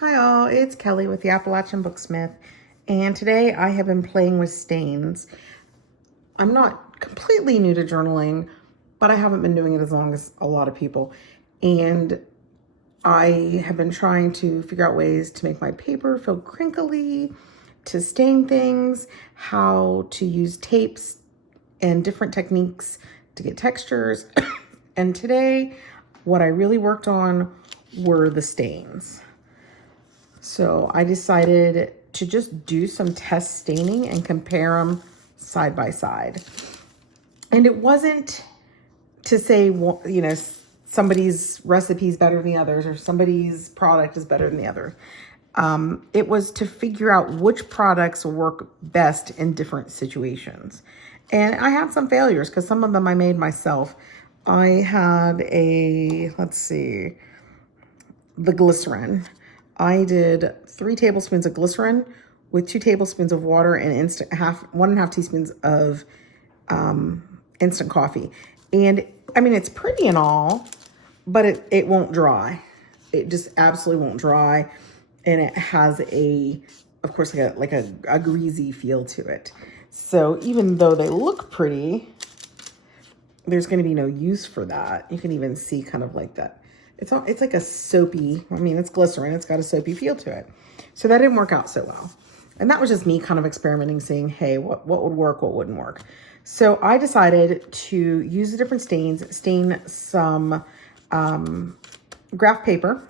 Hi all, it's Kelly with the Appalachian Booksmith, and today I have been playing with stains. I'm not completely new to journaling, but I haven't been doing it as long as a lot of people, and I have been trying to figure out ways to make my paper feel crinkly, to stain things, how to use tapes and different techniques to get textures. And today, what I really worked on were the stains. So I decided to just do some test staining and compare them side by side. And it wasn't to say, you know, somebody's recipe is better than the others or somebody's product is better than the other. It was to figure out which products work best in different situations. And I had some failures because some of them I made myself. I had the glycerin. I did 3 tablespoons of glycerin with 2 tablespoons of water and 1.5 teaspoons of instant coffee. And I mean, it's pretty and all, but it won't dry. It just absolutely won't dry. And it has of course, like a greasy feel to it. So even though they look pretty, there's going to be no use for that. You can even see kind of like that. It's like a soapy, I mean, it's glycerin. It's got a soapy feel to it. So that didn't work out so well. And that was just me kind of experimenting, saying, hey, what would work, what wouldn't work. So I decided to use the different stains, stain some graph paper.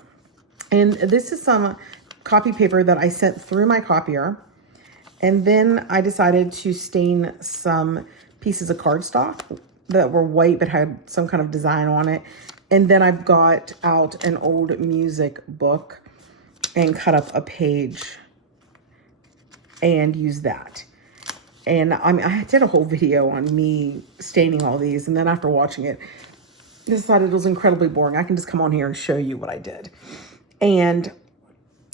And this is some copy paper that I sent through my copier. And then I decided to stain some pieces of cardstock that were white but had some kind of design on it. And then I've got out an old music book and cut up a page and used that. And I did a whole video on me staining all these. And then after watching it, I decided it was incredibly boring. I can just come on here and show you what I did. And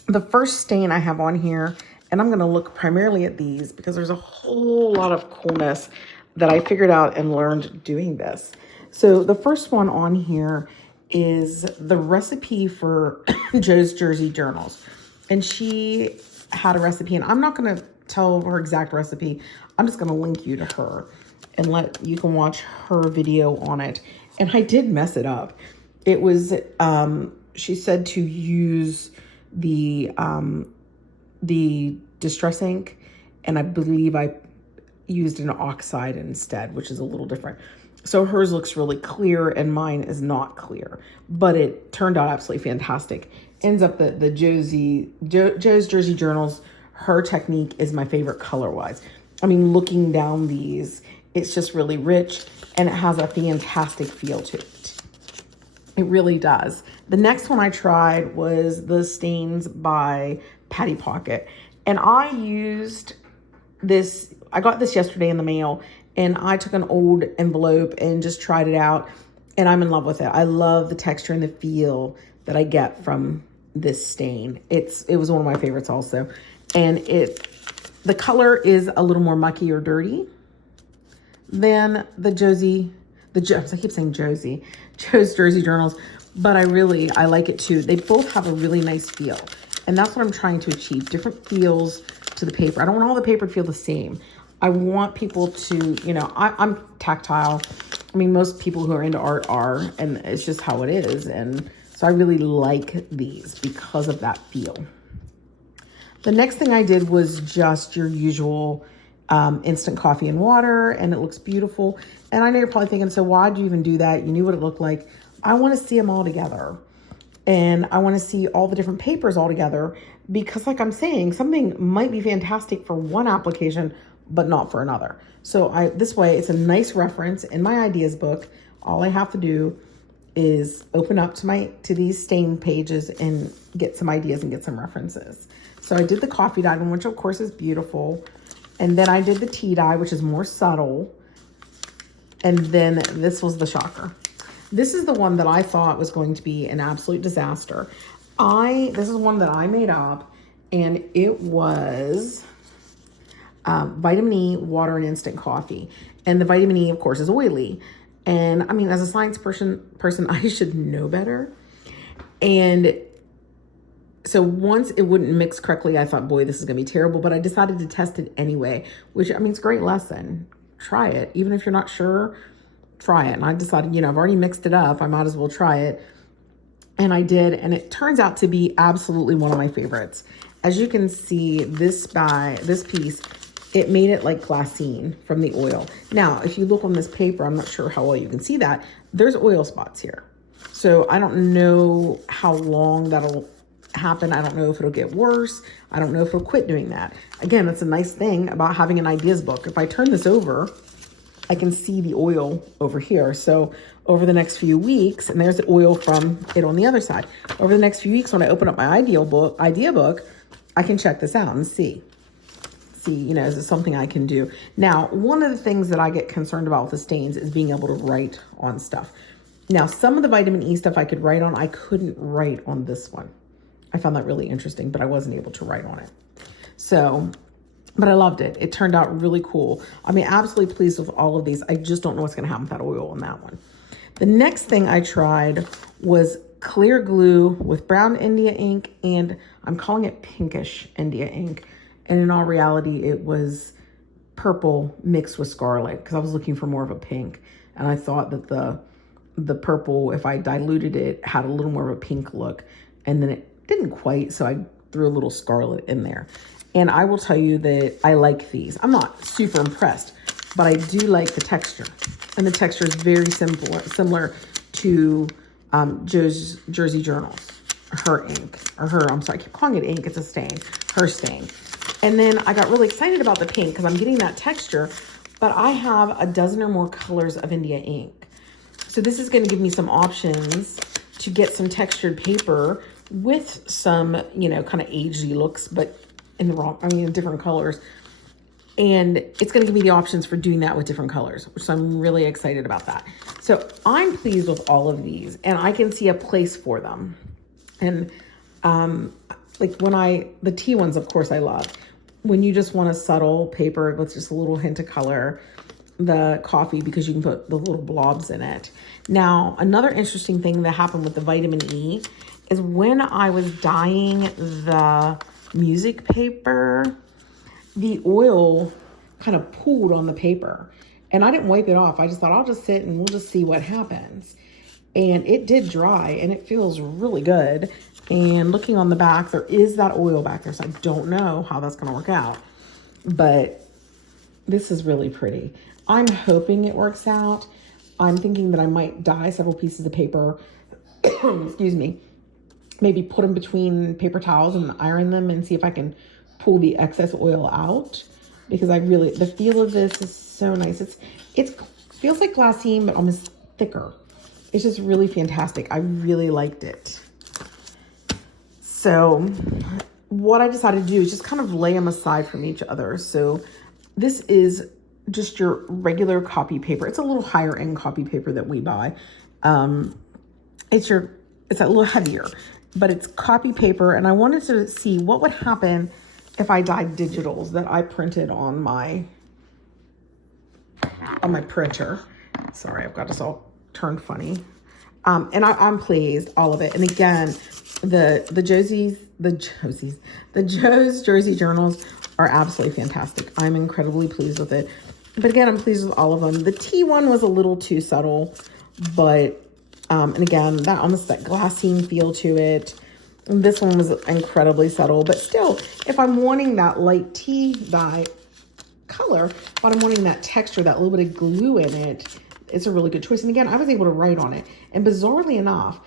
the first stain I have on here, and I'm going to look primarily at these because there's a whole lot of coolness that I figured out and learned doing this. So the first one on here is the recipe for Jo's Jersey Journals. And she had a recipe, and I'm not going to tell her exact recipe. I'm just going to link you to her and you can watch her video on it. And I did mess it up. It was, she said to use the distress ink, and I believe I used an oxide instead, which is a little different. So hers looks really clear and mine is not clear, but it turned out absolutely fantastic. Ends up that the Jo's Jersey Journals, her technique is my favorite color-wise. I mean, looking down these, it's just really rich and it has a fantastic feel to it. It really does. The next one I tried was the Stains by Patty Pocket. And I used this, I got this yesterday in the mail, and I took an old envelope and just tried it out, and I'm in love with it. I love the texture and the feel that I get from this stain. It was one of my favorites also. And the color is a little more mucky or dirty than the I keep saying Jo's Jersey Journals, but I like it too. They both have a really nice feel, and that's what I'm trying to achieve, different feels to the paper. I don't want all the paper to feel the same. I want people to, you know, I'm tactile. I mean, most people who are into art are, and it's just how it is. And so I really like these because of that feel. The next thing I did was just your usual instant coffee and water, and it looks beautiful. And I know you're probably thinking, so why'd you even do that? You knew what it looked like. I want to see them all together. And I want to see all the different papers all together because, like I'm saying, something might be fantastic for one application, but not for another. So this way, it's a nice reference in my ideas book. All I have to do is open up to these stain pages and get some ideas and get some references. So I did the coffee dye one, which of course is beautiful. And then I did the tea dye, which is more subtle. And then this was the shocker. This is the one that I thought was going to be an absolute disaster. This is one that I made up, and it was vitamin E, water, and instant coffee. And the vitamin E, of course, is oily. And I mean, as a science person, I should know better. And So once it wouldn't mix correctly, I thought, boy, this is going to be terrible. But I decided to test it anyway, which, I mean, it's a great lesson. Try it. Even if you're not sure, try it. And I decided, I've already mixed it up. I might as well try it. And I did. And it turns out to be absolutely one of my favorites. As you can see, this piece, it made it like glassine from the oil. Now, if you look on this paper, I'm not sure how well you can see that. There's oil spots here. So I don't know how long that'll happen. I don't know if it'll get worse. I don't know if it'll quit doing that. Again, that's a nice thing about having an ideas book. If I turn this over, I can see the oil over here. So over the next few weeks, and there's the oil from it on the other side. Over the next few weeks, when I open up my idea book, I can check this out and see, is it something I can do? Now, one of the things that I get concerned about with the stains is being able to write on stuff. Now, some of the vitamin E stuff I could write on, I couldn't write on this one. I found that really interesting, but I wasn't able to write on it. So, but I loved it. It turned out really cool. I mean, absolutely pleased with all of these. I just don't know what's going to happen with that oil on that one. The next thing I tried was clear glue with brown India ink, and I'm calling it pinkish India ink. And in all reality, it was purple mixed with scarlet because I was looking for more of a pink. And I thought that the purple, if I diluted it, had a little more of a pink look. And then it didn't quite, so I threw a little scarlet in there. And I will tell you that I like these. I'm not super impressed, but I do like the texture. And the texture is very similar to Jo's Jersey Journals, her ink, I keep calling it ink, it's a stain, her stain. And then I got really excited about the pink because I'm getting that texture, but I have a dozen or more colors of India ink. So this is going to give me some options to get some textured paper with some, kind of agey looks, but in different colors. And it's going to give me the options for doing that with different colors, which I'm really excited about that. So I'm pleased with all of these, and I can see a place for them. And the tea ones, of course, I love. When you just want a subtle paper with just a little hint of color, the coffee, because you can put the little blobs in it. Now, another interesting thing that happened with the vitamin E is when I was dyeing the music paper, the oil kind of pooled on the paper, and I didn't wipe it off. I just thought I'll just sit and we'll just see what happens. And it did dry, and it feels really good. And looking on the back, there is that oil back there, so I don't know how that's going to work out. But this is really pretty. I'm hoping it works out. I'm thinking that I might dye several pieces of paper, excuse me, maybe put them between paper towels and iron them and see if I can pull the excess oil out, because the feel of this is so nice. It feels like glassine, but almost thicker. It's just really fantastic. I really liked it. So what I decided to do is just kind of lay them aside from each other. So this is just your regular copy paper. It's a little higher end copy paper that we buy. It's a little heavier, but it's copy paper. And I wanted to see what would happen if I dyed digitals that I printed on my printer. Sorry, I've got this all turned funny. And I'm pleased, all of it. And again, the Jo's Jersey Journals are absolutely fantastic. I'm incredibly pleased with it. But again, I'm pleased with all of them. The tea one was a little too subtle, but, and again, that almost that glassine feel to it. And this one was incredibly subtle, but still, if I'm wanting that light tea dye color, but I'm wanting that texture, that little bit of glue in it, it's a really good choice. And again, I was able to write on it. And bizarrely enough,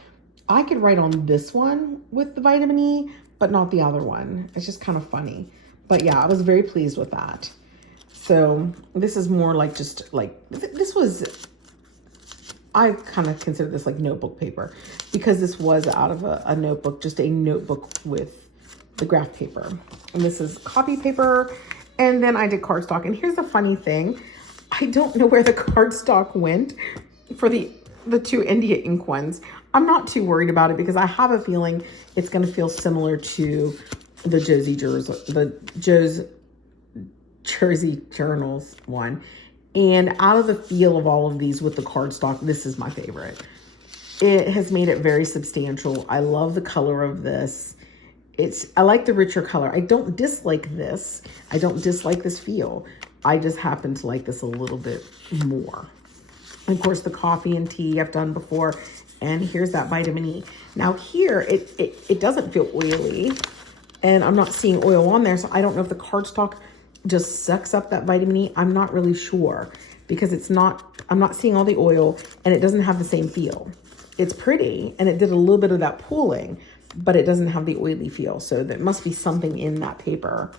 I could write on this one with the vitamin E, but not the other one. It's just kind of funny. But yeah, I was very pleased with that. So this is more like I kind of consider this like notebook paper, because this was out of a notebook, just a notebook with the graph paper. And this is copy paper. And then I did cardstock. And here's the funny thing. I don't know where the cardstock went for the two India ink ones. I'm not too worried about it because I have a feeling it's going to feel similar to the Jo's Jersey Journals one. And out of the feel of all of these with the cardstock, this is my favorite. It has made it very substantial. I love the color of this. I like the richer color. I don't dislike this. I don't dislike this feel. I just happen to like this a little bit more. And of course, the coffee and tea I've done before. And here's that vitamin E. Now here, it doesn't feel oily. And I'm not seeing oil on there. So I don't know if the cardstock just sucks up that vitamin E. I'm not really sure. Because I'm not seeing all the oil. And it doesn't have the same feel. It's pretty. And it did a little bit of that pooling. But it doesn't have the oily feel. So there must be something in that paper.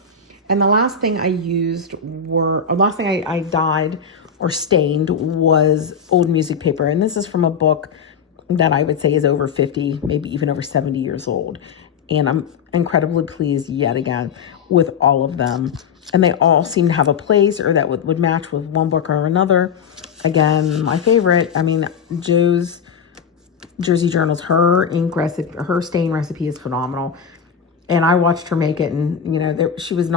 And the last thing I used I dyed or stained was old music paper. And this is from a book that I would say is over 50, maybe even over 70 years old. And I'm incredibly pleased yet again with all of them. And they all seem to have a place or that would match with one book or another. Again, my favorite, I mean, Jo's Jersey Journals, her ink recipe, her stain recipe is phenomenal. And I watched her make it, and you know, she was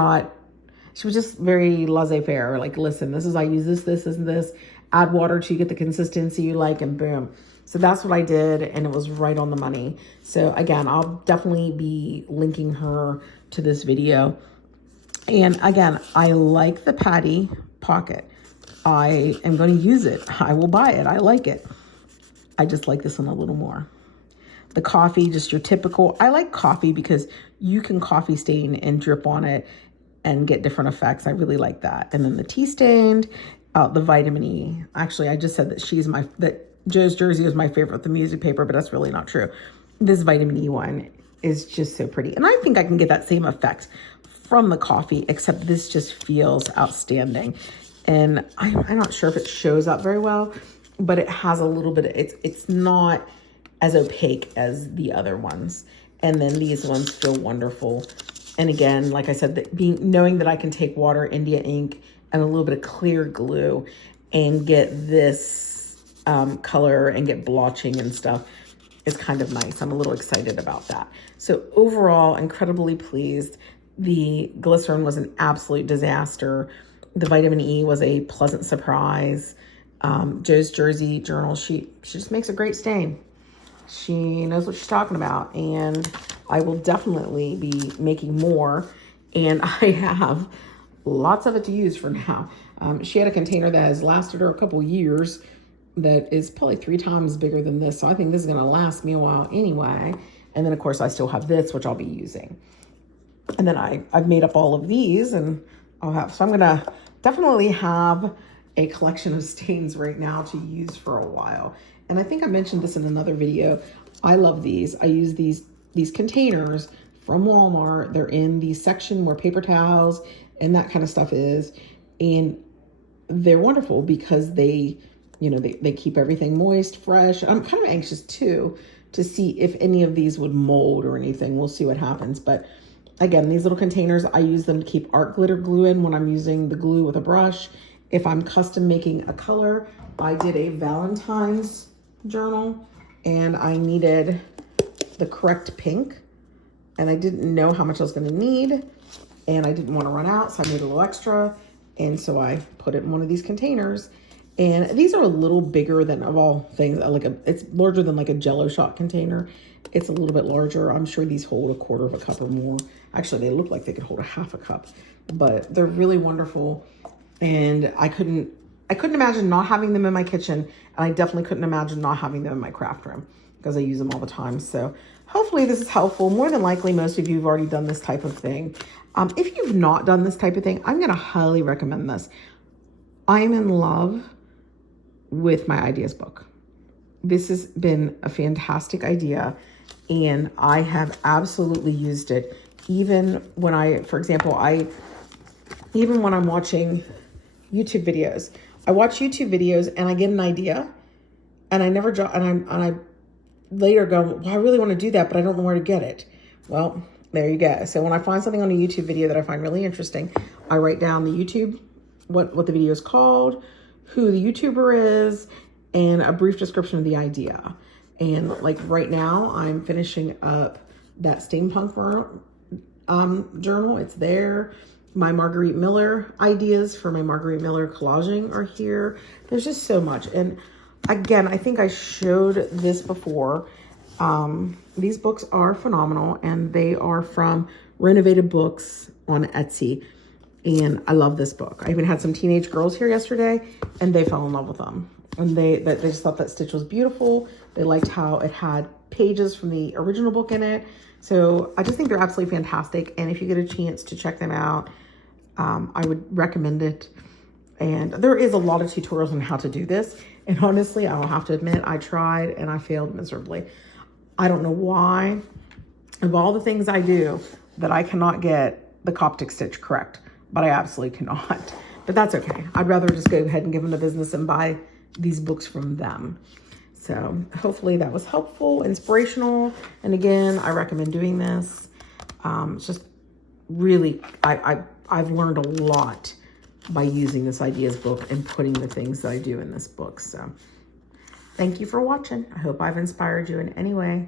just very laissez-faire. Like, listen, I use this, and this. Add water till you get the consistency you like, and boom. So that's what I did, and it was right on the money. So again, I'll definitely be linking her to this video. And again, I like the Patty pocket. I am going to use it. I will buy it. I like it. I just like this one a little more. The coffee, just your typical. I like coffee because you can coffee stain and drip on it and get different effects. I really like that. And then the tea stained, the vitamin E. Actually, I just said that Jo's Jersey is my favorite, the music paper, but that's really not true. This vitamin E one is just so pretty. And I think I can get that same effect from the coffee, except this just feels outstanding. And I'm not sure if it shows up very well, but it has a little bit, it's not as opaque as the other ones. And then these ones feel wonderful. And again, like I said, knowing that I can take water, India ink, and a little bit of clear glue and get this color and get blotching and stuff is kind of nice. I'm a little excited about that. So overall, incredibly pleased. The glycerin was an absolute disaster. The vitamin E was a pleasant surprise. Jo's Jersey Journal, she just makes a great stain. She knows what she's talking about, and I will definitely be making more, and I have lots of it to use for now. She had a container that has lasted her a couple years that is probably 3 times bigger than this, so I think this is going to last me a while anyway. And then, of course, I still have this, which I'll be using. And then I've made up all of these, and so I'm going to definitely have a collection of stains right now to use for a while. And I think I mentioned this in another video. I love these. I use these containers from Walmart. They're in the section where paper towels and that kind of stuff is. And they're wonderful because they keep everything moist, fresh. I'm kind of anxious too to see if any of these would mold or anything. We'll see what happens. But again, these little containers, I use them to keep art glitter glue in when I'm using the glue with a brush. If I'm custom making a color, I did a Valentine's journal and I needed the correct pink and I didn't know how much I was going to need and I didn't want to run out, so I made a little extra, and so I put it in one of these containers. And these are a little bigger than, of all things, it's larger than like a Jello shot container. It's a little bit larger. I'm sure these hold a 1/4 cup or more. Actually, they look like they could hold a 1/2 cup, but they're really wonderful. And I couldn't imagine not having them in my kitchen, and I definitely couldn't imagine not having them in my craft room because I use them all the time. So hopefully this is helpful. More than likely, most of you have already done this type of thing. If you've not done this type of thing, I'm going to highly recommend this. I am in love with my ideas book. This has been a fantastic idea, and I have absolutely used it. Even when even when I'm watching YouTube videos. I watch YouTube videos and I get an idea and I never draw, and I later go, well, I really want to do that, but I don't know where to get it. Well, there you go. So when I find something on a YouTube video that I find really interesting, I write down the YouTube, what the video is called, who the YouTuber is, and a brief description of the idea. And like right now, I'm finishing up that steampunk journal. It's there. My Marguerite Miller ideas for my Marguerite Miller collaging are here. There's just so much. And again, I think I showed this before. These books are phenomenal, and they are from Renovated Books on Etsy. And I love this book. I even had some teenage girls here yesterday, and they fell in love with them. And they just thought that stitch was beautiful. They liked how it had pages from the original book in it. So I just think they're absolutely fantastic. And if you get a chance to check them out, I would recommend it. And there is a lot of tutorials on how to do this. And honestly, I'll have to admit, I tried and I failed miserably. I don't know why, of all the things I do, that I cannot get the Coptic stitch correct, but I absolutely cannot. But that's okay. I'd rather just go ahead and give them the business and buy these books from them. So hopefully that was helpful, inspirational. And again, I recommend doing this. It's just really, I've learned a lot by using this ideas book and putting the things that I do in this book. So thank you for watching. I hope I've inspired you in any way.